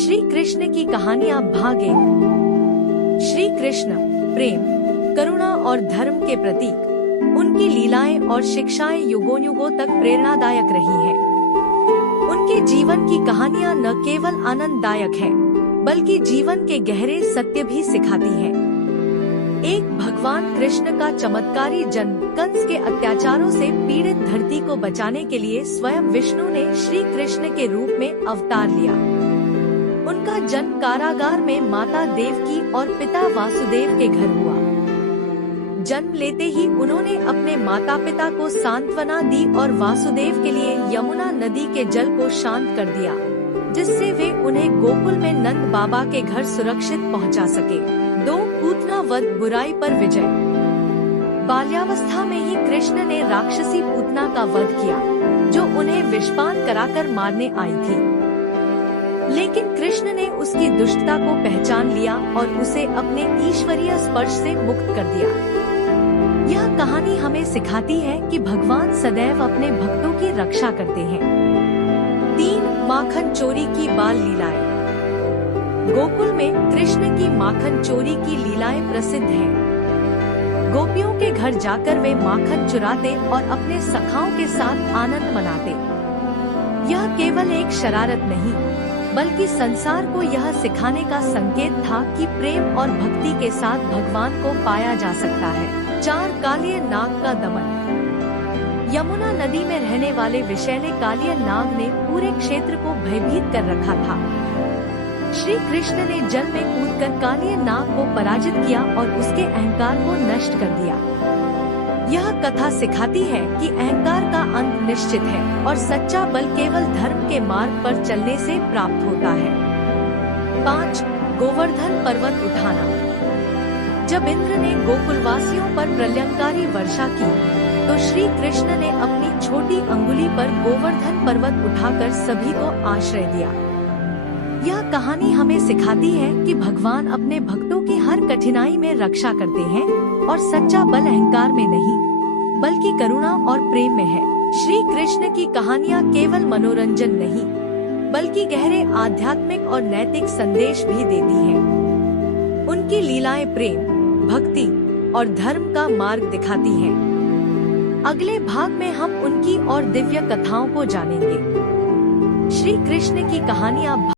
श्री कृष्ण की कहानियाँ भाग 1। श्री कृष्ण प्रेम, करुणा और धर्म के प्रतीक। उनकी लीलाएं और शिक्षाएं युगों युगों तक प्रेरणादायक रही हैं। उनके जीवन की कहानियाँ न केवल आनंददायक है, बल्कि जीवन के गहरे सत्य भी सिखाती हैं। एक भगवान कृष्ण का चमत्कारी जन्म कंस के अत्याचारों से पीड़ित धरती को बचाने के लिए स्वयं विष्णु ने श्री कृष्ण के रूप में अवतार लिया। उनका जन्म कारागार में माता देवकी और पिता वासुदेव के घर हुआ। जन्म लेते ही उन्होंने अपने माता पिता को सांत्वना दी और वासुदेव के लिए यमुना नदी के जल को शांत कर दिया, जिससे वे उन्हें गोकुल में नंद बाबा के घर सुरक्षित पहुंचा सके। 2 पूतना वध, बुराई पर विजय। बाल्यावस्था में ही कृष्ण ने राक्षसी पूतना का वध किया, जो उन्हें विषपान कराकर मारने आई थी। लेकिन कृष्ण ने उसकी दुष्टता को पहचान लिया और उसे अपने ईश्वरीय स्पर्श से मुक्त कर दिया। यह कहानी हमें सिखाती है कि भगवान सदैव अपने भक्तों की रक्षा करते हैं। 3 माखन चोरी की बाल लीलाएं। गोकुल में कृष्ण की माखन चोरी की लीलाएं प्रसिद्ध हैं। गोपियों के घर जाकर वे माखन चुराते और अपने सखाओं के साथ आनंद मनाते। यह केवल एक शरारत नहीं, बल्कि संसार को यह सिखाने का संकेत था कि प्रेम और भक्ति के साथ भगवान को पाया जा सकता है। 4 कालिय नाग का दमन। यमुना नदी में रहने वाले विषैले कालिय नाग ने पूरे क्षेत्र को भयभीत कर रखा था। श्री कृष्ण ने जल में कूदकर कालिय नाग को पराजित किया और उसके अहंकार को नष्ट कर दिया। यह कथा सिखाती है कि अहंकार का अंत निश्चित है और सच्चा बल केवल धर्म के मार्ग पर चलने से प्राप्त होता है। 5 गोवर्धन पर्वत उठाना। जब इंद्र ने गोकुलवासियों पर प्रलयंकारी वर्षा की, तो श्री कृष्ण ने अपनी छोटी अंगुली पर गोवर्धन पर्वत उठाकर सभी को आश्रय दिया। यह कहानी हमें सिखाती है कि भगवान अपने भक्तों की हर कठिनाई में रक्षा करते हैं और सच्चा बल अहंकार में नहीं, बल्कि करुणा और प्रेम में है। श्री कृष्ण की कहानियाँ केवल मनोरंजन नहीं, बल्कि गहरे आध्यात्मिक और नैतिक संदेश भी देती हैं। उनकी लीलाएं प्रेम, भक्ति और धर्म का मार्ग दिखाती हैं। अगले भाग में हम उनकी और दिव्य कथाओं को जानेंगे। श्री कृष्ण की कहानियाँ